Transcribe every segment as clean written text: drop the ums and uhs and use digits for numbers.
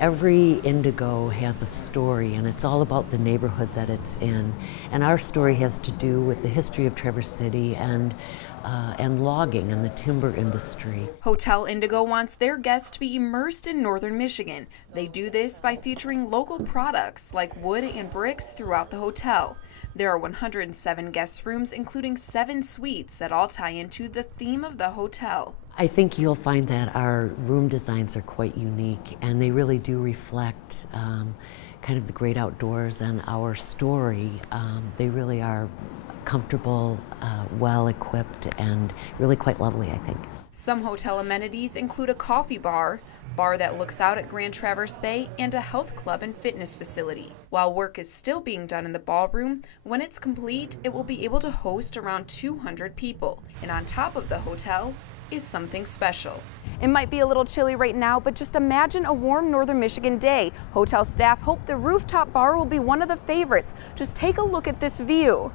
Every Indigo has a story, and it's all about the neighborhood that it's in. And our story has to do with the history of Traverse City and logging and the timber industry. Hotel Indigo wants their guests to be immersed in northern Michigan. They do this by featuring local products like wood and bricks throughout the hotel. There are 107 guest rooms, including 7 suites that all tie into the theme of the hotel. I think you'll find that our room designs are quite unique, and they really do reflect kind of the great outdoors and our story. They really are comfortable, well equipped, and really quite lovely, I think. Some hotel amenities include a coffee bar that looks out at Grand Traverse Bay, and a health club and fitness facility. While work is still being done in the ballroom, when it's complete, it will be able to host around 200 people. And on top of the hotel is something special. It might be a little chilly right now, but just imagine a warm northern Michigan day. Hotel staff hope the rooftop bar will be one of the favorites. Just take a look at this view.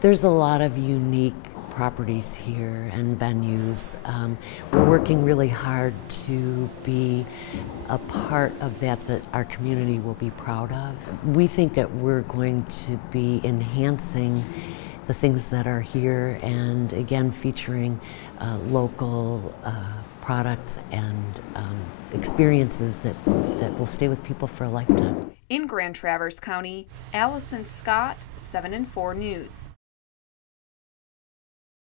There's a lot of unique properties here and venues. We're working really hard to be a part of that our community will be proud of. We think that we're going to be enhancing the things that are here, and again featuring local products and experiences that will stay with people for a lifetime. In Grand Traverse County, Allison Scott, 7 and 4 News.